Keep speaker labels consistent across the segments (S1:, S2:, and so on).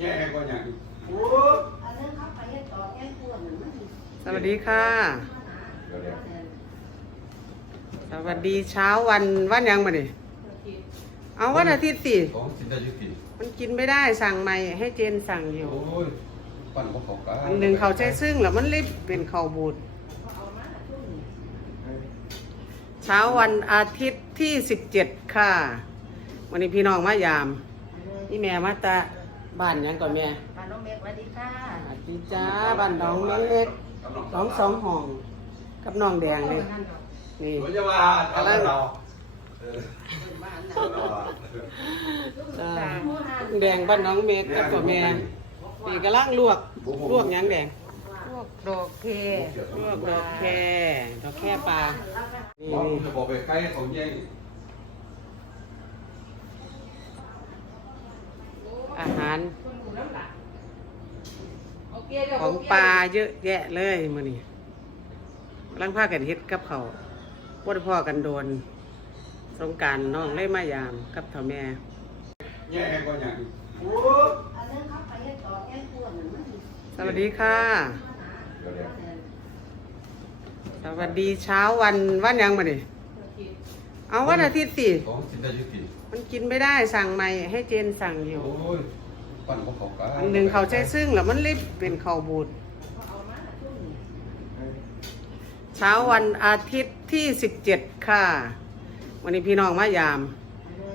S1: แย่ก็อย่างโอ้
S2: อันนั้นเขาไปให้ต่อแก้ปวดหรือมันสิ
S3: สวัสดีค่ะ
S1: เดี๋ยวเดี๋ยว
S3: สวัสดีเช้าวันวันหยังมาดิเอาวันอาทิตย์สิ
S1: ของสินตายุติ
S3: มันกินไม่ได้สั่งใหม่ให้เจนสั่งอยู่
S1: โอ้ยปั้นเขาเขากัน
S3: อันหนึ่งเขาใจซึ่งแล้วมันรีบเป็นเขาวบูดเช้าวันอาทิตย์ที่สิบเจ็ดค่ะ วันนี้พี่น้องมายามนี่แม่มาตา บ้านหยังก่อนแม่
S2: ปานน้องเมฆสวัสดีค่ะ
S3: สวัสดีจ้าบ้านน้องเล็กสองสองห้อง กับน้องแดงเลยนี่
S1: ผมจะว่าอะไรเราเออเราอะ
S3: จ้าแดงบ้านน้องเมฆกับตัวแม่นี่กำลังลวกลวกหยังแดง
S2: พวกดอกเพ
S3: ลวกดอกแค่ดอกแค่ปลานี่
S1: บอก
S3: นี่
S1: จะบอกไปใกล้เขาแย่ง
S3: อาหารของปลาเยอะแยะเลยมื้อนี้กำลังพากันเฮ็ดกับเขาวบ่ได้พ่อกันโดนสงกรารน้องเลยมายามกับเฒ่าแม่
S1: แย่ก็อย่างโอ้
S2: อันนั้นเขาไปให้ต่อแก้ปวดหรือมันสิ
S3: สวัสดีค่ะ
S1: เดี๋ยวเดี๋ยว
S3: สวัสดีเช้าวันวันหยังมาดิ เอาวันอาทิตย์สิ
S1: ของสินตายุติ
S3: มันกินไม่ได้สั่งใหม่ให้เจนสั่งอยู่
S1: โอ้ยปั้นเขาเขากัน
S3: อันหนึ่งเขาใจซึ่งแล้วมันรีบเป็นเขาวบูดเช้าวันอาทิตย์ที่สิบเจ็ดค่ะ วันนี้พี่น้องมายาม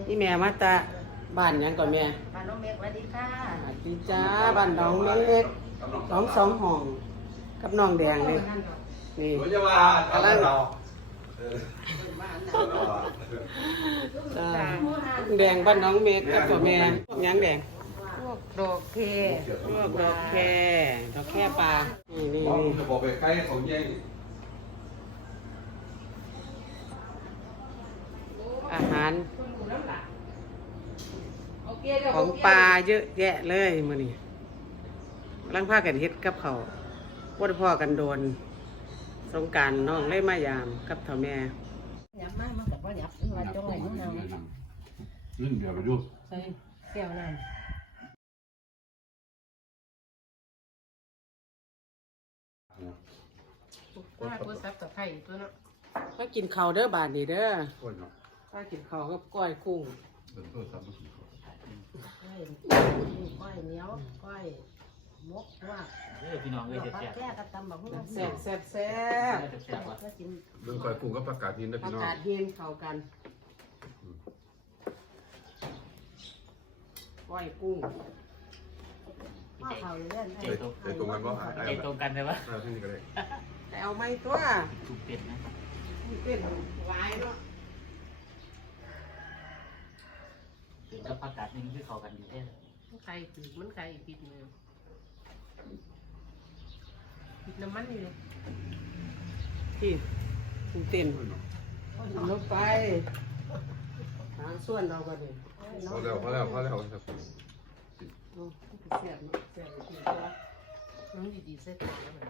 S3: นี่แม่มาตาบ้านหยังก่อนแม่
S2: ปานน้องเมฆสวัสดีค่ะ
S3: สวัสดีจ้าบ้านน้องเล็กสองสองห้อง กับน้องแดงเลยนี่
S1: ผมจะ
S3: จ้าแดงบ้านน้องเมฆกับตัวแม่พวกหยังแดง
S2: พวกดอกเพ
S3: วกดอกแค่ดอกแค่ปลานี่นี่
S1: อก
S3: นี่
S1: จะบอกไปใกล้เขาแย่ง
S3: อาหารของปลาเยอะแยะเลยมือนี้กำลังพากันเฮ็ดกับเขาวบ่ได้พ่อกันโดน สงกรารน้องเลยมายามกับเฒ่าแม่
S2: หยับมากมันกับว่าหยับมันจ้อยมันเอา
S1: เล่นเดี๋ยวไปดู
S2: ใส่แก้วน้
S4: ว่าผู้ซับตะไคร้ตัวเนาะ
S3: มากินข้าวเด้อบาดนี้เด้อ
S1: คนเนาะ
S3: ถ้ากินข้าวกับก้อยกุ้ง
S1: เป็นตัวซ้ำตัวำ
S2: ก้อยก้อยเหนียวก้อย มกว่า
S4: เออพี่น้องเอ้ย
S2: ดอก
S4: แซ่บ
S2: แก้กับตำบักหุ่ง
S3: แซ่บแซ่บแซ่
S4: ๆ
S3: บ
S4: แซ่บๆว่ะ
S2: ก็กิน
S1: เรื่องคอยปรุงก็ประกาศทีนะ
S3: อา
S1: พี่น้อง
S3: กาศเย็นเข้ากันก้อยกุ้ง
S2: ข้าวเขาเล่น
S1: เตะเตะตรงกันว่า
S4: ใจตรงกันเลยว่า
S1: อ่าที่นี่ก็ได้
S3: แต่เอาไม่ตัว
S4: ถูกเป็ดนะ
S3: มันเป็นหลายเนาะ
S4: ถึงกับประกาศนึงคือเขากันดีแท้
S5: ไข่ปีกมันไข่ปิดมือปิด น้ำมันอยู่เลย
S3: ที่คุณเต้นรถไฟหาส่วนเราก็ดี
S1: พอแล้วพอแล้วพอแล้วครับ
S3: เสียบเนาะเสียบอีกตัว
S5: น้องดีๆเส้นตัวแล้วมั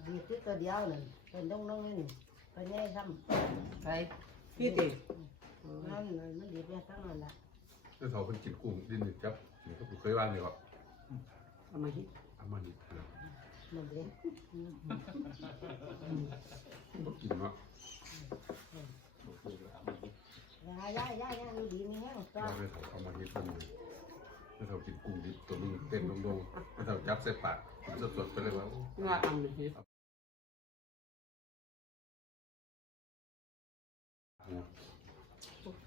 S5: น
S2: ดีที่ตัวเดียวนั่นเป็นน้องน้องนี่ไปแน่ซ้ำ
S5: ไข่
S3: พี่ติ
S2: นั่นมันดีไปทั้งนั้นละ
S1: เจ้าสาวคนกินกุ้งดินหนึ่งจับนี่ก็เคยว่าเลยว่า
S3: เอามาฮิต
S1: เอามานี่
S2: มันดี
S1: ก็กินเนาะ
S2: ย่าย่าย่าดูดีนี่แห้งตัว
S1: เราได้เอามาฮิตมันเลยเจ้าสาวกินกุ้งดิบตัวนึงเต็มลงๆเจ้าสาวจับใส่ปากสดๆไปเลยว่า
S3: ว่าเอามาฮิต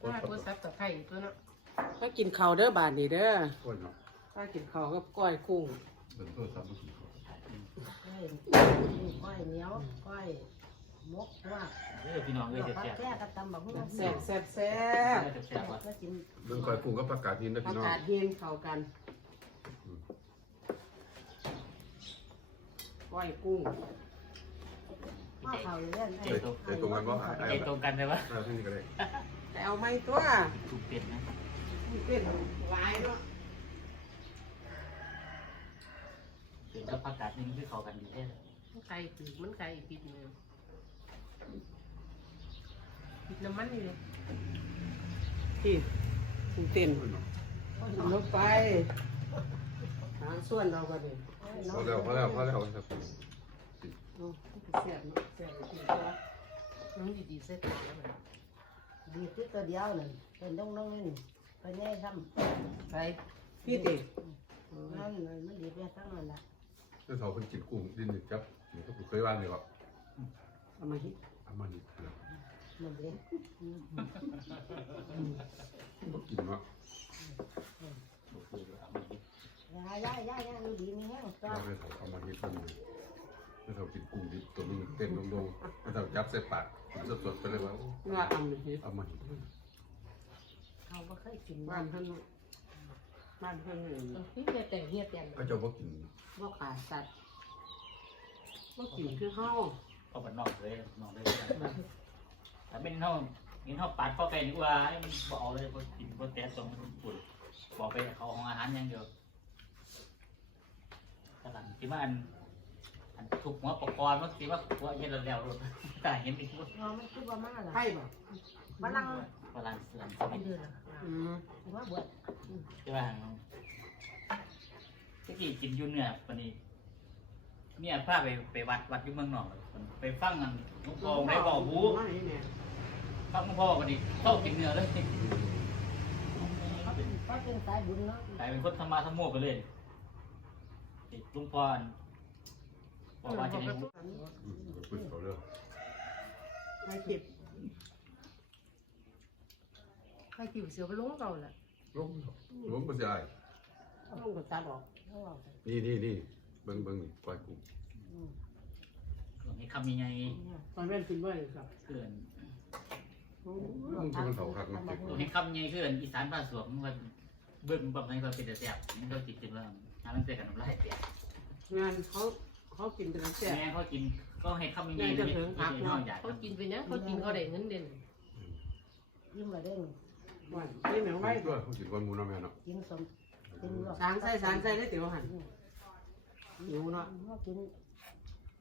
S5: ว่าผู้ซับตะไคร้ตัวเนาะ
S3: ถ้ากินข้าวเด้อบาดนี้เด้อ
S1: คนเนาะ
S3: ถ้ากินข้าวกับก้อยกุ้ง
S1: เป็นตัวซ้ำตัว
S2: ก้อยก้อยเหนียวก้อยมกว่า
S4: เออพี่น้องเอ้ย
S2: ดอก
S4: แซ่บ
S2: แก้กับตำบักหุ่ง
S3: แซ่บแซ่บแซ่บ
S4: ๆแซ่บๆว่ะ
S2: ก็กิน
S1: เรื่องคอยปรุงก็ประกาศทีนะ
S3: อา
S1: พี่น้อง
S3: กาศเย็นเข้ากันก้อยกุ้ง
S2: ข้าวเขาเล่น
S1: เตะเตะตรงกันว่า
S4: ใจตรงกันเลยว่า
S1: อ่าที่นี่ก็ได้
S3: แต่เอาไม่ตัว
S4: ถูกเป็ดนะ
S3: มันเป็นหลายเนาะ
S4: ถึง กับประกาศนึงคือเขากันดีแท้
S5: ไข่ปีกมันไข่ปิดมือปิดน้ำมันอยู่เลย
S3: ที่คุณเต้น
S1: คนเนาะ
S3: รถไฟส่วนเราก็ดี
S1: พอแล้วพอแล้วพอแล้วครับ
S3: อืมเสียบเนาะเสียบจริงๆว่า
S5: มันดีๆเสร็จแล้วมัน
S2: ดีที่ตัวเดียวนั่นเป็นน้องๆนี่ไปแน่ซ้
S5: ไป
S3: พี่ติำ
S2: นั่นน่ะมันดีไปทั้งนั้นแหละ
S1: แล้วเขาคนกินกุ้งดินนี่จับนี่ก็เคยว่าเลยว่า
S3: เอามาฮิต
S1: อามันนี่
S2: มันเด็ก
S1: บ่กินเนาะ
S4: บุกคือเอามาดิ
S2: ยาย่าย่าย่าดูดีมีแห้งก็
S1: เราเลยเขาเอามาเฮ็ดมันเลยแล้วเขากินกุ้งดิบตัวนึงเต้นลงๆแล้วเขาจับใส่ปากกินสดๆไปเลยว่า
S3: ว่าเอามาฮิต
S1: เอามัน
S2: เขาก็เคยกิน
S3: บ้านเพิ่น บ้านเพิ่นนี่
S5: พี่แกแต่งเฮียแต่ง
S1: ก็เจ้าบ่กิน
S3: บ่ขาดสัตว์บ่กินคือเฮา
S4: เข้าไปนอกเลยนอกเลยถ้าเป็นเท่ากินเท่าปัดเข้าไปดีกว่าไอ้มันบอกเอาเลยพอกินพอแตะตรงมันปุ่นบอกไปเขาของอาหารอย่างเดียวถ้าหลังที่ว่าอันอันถูกหัวปกครณ์มันคิดว่าหัวเย็นแล้วรถแต่เห็นอีกว่า
S2: เราไม่คิดว่ามาหรอ
S3: ไผบ่
S2: ฝรั่ง
S4: พลังเสื่อม
S5: เป็นเดือนละ
S3: อืม
S2: ว่าบวช
S4: ใช่ป่ะที่กี่กินอยู่เนี่ยวันนี้เนี่ยพาไปไปวัดวัดอยู่เมืองนอกไปฟังอันหลวงพ่อได้บอกหู
S3: มานี่เนี่ย
S4: ฟังหลวงพ่อวันนี้เข้ากินเนื้อเลย
S2: เขาเป็นเขาเป็นสายบุญเนาะ
S4: กลายเป็นคนธรรมะธรรมโมไปเลยติดหลุงพ่อบอกว่าจะให้
S1: อืมก็พึ่งเขาเด้อ
S3: ไผเก็บ
S5: ใครผิวเสือไปลงเก่าแหละ
S1: ลงลงบ่ใช่
S3: ลงก็ตัดออก
S2: เขาบอก
S1: นี่นี่นี่เบิ่งเบิ่งนี่ปล่อยกุ้ง
S2: อืม
S4: ให้คำยังไง
S3: ตอนแม่นกินบ่ได้ครับ
S4: เกิน
S1: มันจะมันเถาคักมันเจ็บ
S4: ให้คำยังไงเกินอีสานภาษาสวมมันเบิ่งแบบนั้นก็เป็นแต่แซ่บมันก็ติดถึงแล้วทางนั้นเจอกันน้ำลายแตก
S3: งานเขาเขากินเป็นแซ่บ
S4: แม่เขากินก็ให้คำยังไงเลยไม่นอกอยาก
S5: เขากินไปยังเขากินเขาได้เงินเด่น
S2: ยิ้มมาเด้ ง
S3: ว่านี่แม่งไว้
S1: ด้วยเขากินก้อนหมูเนาะแม่เนาะ
S2: กินสมกินหรอก
S3: สางใส่สางใส่ได้เตี๋ยวหั่นหิวเนาะ
S2: เขากิน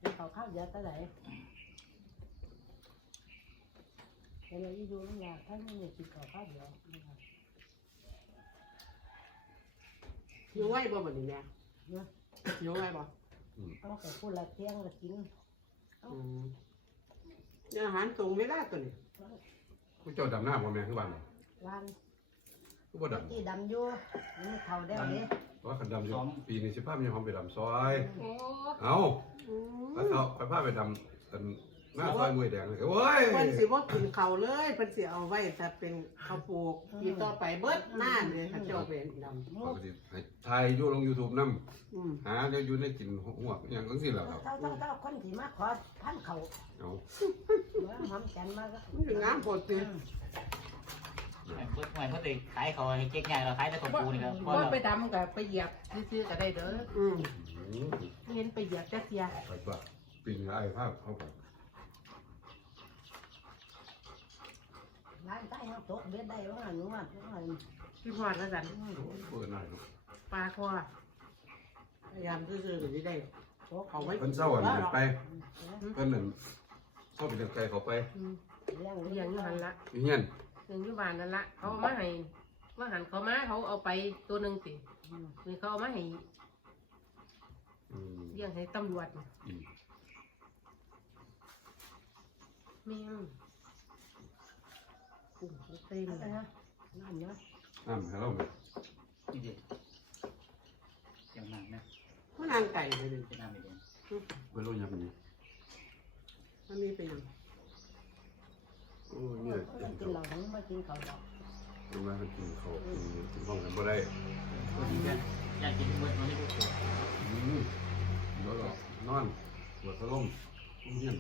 S2: กินข้าวข้าวเยอะเท่าไหร่เวลาอยู่นี่ยท่านไม่ได้กินข้าวข้าวเยอะนะครับ
S3: หิวไว้บ่บัดนี้แม่หิวไว้บ่
S2: เอาแต่พูดละเที่ยงละกิน
S3: อืมอาหารตรงเวลาตัวนี้
S1: ผู้เจ้าดำหน้าบ่แม่คือบ้านบ่
S2: วาน
S1: คือบ่ดำ
S2: ที่ดำอยู่นี่เขาได้เลย
S1: ว่าคันดำอยู่ปีนี้สิพามีความไปดำซอย
S5: โอ้
S1: เอ้าแล้วเขาไปพาไปดำกันหน้าซอยมวยแดงเลยโอ้ย
S3: เพิ่นสิบ่กินข้าวเลยเพิ่นสิเอาไว้ถ้าเป็นข้าวปลูกกินต่อไปเบิดหน้าเลยถ้าเจ้าเป็นดำ
S1: ปกติให้ถ่ายอยู่ลง YouTube นำ
S3: อืม
S1: หาเดี๋ยวอยู่ในกินหัวกอหย่างจังซี่ล่ะครับ
S2: เท่าเท่าเท่าคนที่มาขอพันเขา
S1: เอา
S2: ทำกันมาก็
S3: มันเป็นงามโปรตีน
S4: เพื่อนใหม่เพื่อนเลยขายเขาให้เจ๊กใหญ่เราขายแต่ของปูนี่ครับพอ
S5: ว่า
S4: เรา
S5: ไปดำกับไปเหยียบซื้อๆก็ได้เด้อ
S3: อืม
S1: อืม
S5: เห็นไปเหยียบจักเทีย
S1: ไปกว่าปีนี้ไอ้ภาพเข้าไป
S2: ร้านใต้เขาตกเบ็ดได้ว่าหนูว่าว่า
S5: พี่พอดแล้วกัน
S1: เปิดหน่อยเนาะ
S5: ปลาคอ
S3: พยายามซื่อๆก็สิได้
S2: ตก
S3: เอาไว้
S1: เพิ่นเศร้าอันนั้นไปเพิ่นนั่นเข้าไปเลี้ยงไก่เขาไป
S2: เลี้ยง
S5: เลี้ยงอยู่หันละ
S1: อยู่เฮียน
S5: เลี้ยงอยู่บ้านนั่นละเขาเอามาให้ว่าหันเขามาเขาเอาไปตัวหนึ่งสินี่เขาเอามาให้
S1: อืม
S5: เลี้ยงให้ตำรวจ
S1: อืม
S5: แม่งกุ้งเต็ม
S2: นั่นนะนั่นเนาะ
S1: น้ำให้เราไหม
S4: นี่ดิยังนั่งนะ
S3: มันนางไก่ไปเลย
S4: จะนั่งไม่ได้
S1: เพิ่นรู้ยังนี่
S3: มันมีไปยัง
S1: โอ้ยเนี่ย
S2: กินกินเหล้าทั้งไม่ กินข้าวดอก
S1: ตรงนั้นกินเขากินกินห้องกันบ่ได้
S4: อยากกินเบิร์ดมันไม่รู้
S1: อืมแล้วก็นอนปวดสะลมอยู่เฮียน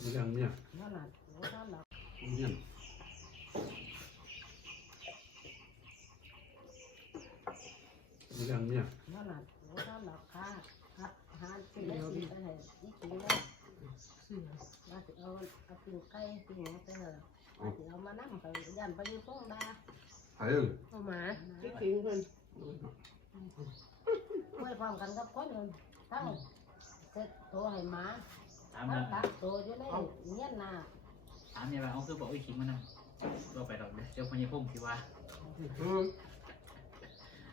S1: มีเรื่องเนี่ย
S2: นั่นน่ะนั่นน่ะ
S1: อยู่เฮียนมีเรื่องเนี่ย
S2: นั่นน่ะนั่นน่ะค่าครับหากินได้กินไปให้นี่กินได้
S5: เสือ
S2: มาถึง เอาเอากินไก่กินหมูไปเลยมเอามานั่งไปยันไปอยู่ตรงดา
S1: ไผเอ้ย
S5: เอาหมา
S3: คิดถึงเพิ่น
S2: ไว้พร้อมกันกับคนอื่นทั้งเสร็จตัวให้หมา
S4: ถาม
S2: ทั้
S4: ง
S2: ตักตัวอยู่ในเงี้ยน่ะ
S4: ถามเนี่ยว่าเขาคือบอกไอ้ขิงมันนะก็ไปเราเลยดี๋ยวพญาพงศ์สิว่า
S1: อืม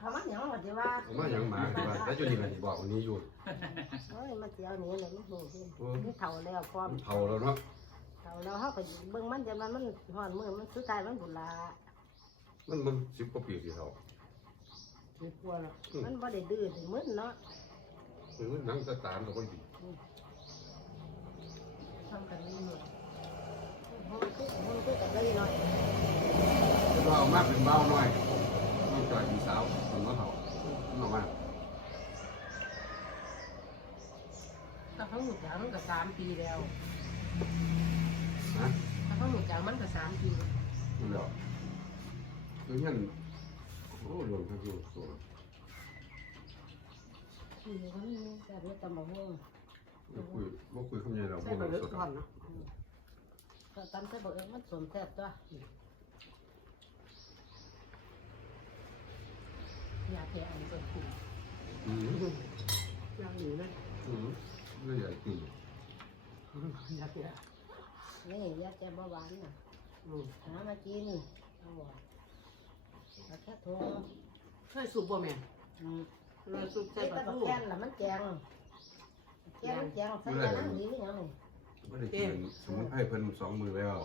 S2: เขามาอย่างว่าสิว่า
S1: ผมว่าหยังหมาที่ว่าแล้วอยู่นี่ก็สิบอกวันนี้อยู่
S2: เฮ้ยมาเจียวนี้เลยมันหูขึ้น
S1: เออ
S2: มันเท่าแล้วพร้อม
S1: มันเฒ่าแล้วเนาะ
S2: เท่าแล้วเขาก็เบิ่งมันจนมันมันหอนมือมันสุดท้ายมันบุญลา
S1: มันมันสิบกว่าปีสิเฒ่า
S5: มีกลัวหรอก
S2: มันบ่ได้ดื้อถึงมึนเนาะ
S1: คือมันหนังตะตามกับคนดี
S5: ทำกันนี่หมด
S2: มันคือมันคือกับเลยเนาะ
S1: เราเอามาเป็นเบาหน่อยน้ องจอยเป็นสาวคนมาเฒ่ามันอมา
S5: ถ้าเขาหมุดจังมันก็สามปีแล้ว
S1: ฮะ
S5: ถ้าเขาหมุดจังมันก็สามปี
S1: มันแล้วคืองั้นโอ้รวมทั้งอยู่ตัว
S2: อือมันมีแต่เรื่องตำบักหุ่ง
S1: บ่คุยบ่คุยคำใหญ่เรา
S3: ใส่
S1: บ่
S3: ปลา
S1: ได้
S3: ลึก
S1: สด
S3: ก่อนเนะ
S2: ก็ตำใส่เบักเองมันสมแซ่บตัว
S5: ยากแก่อันเปิดกลุ่ม
S1: อืม
S3: ย่างอยู่นะ
S1: อืมเรื่องใหญ่จริง
S3: อยากแก่
S2: นี่ยาแก้เบาหวานน่ะ
S3: อืม
S2: หามากินเอาบ่เอาแค่ถุง
S3: เคยสูบบ่แม่
S2: อืม
S3: เลยสูบใส่
S2: ใส่
S3: ป
S2: ป
S3: ลา
S2: ลา
S3: ทู
S2: แกงละมันแกงแกงแกงใส่ยานั่งดีนี่ยังนี่
S1: ไม่ได้กินสมุนไพรเพิ่นสองมือแล้ว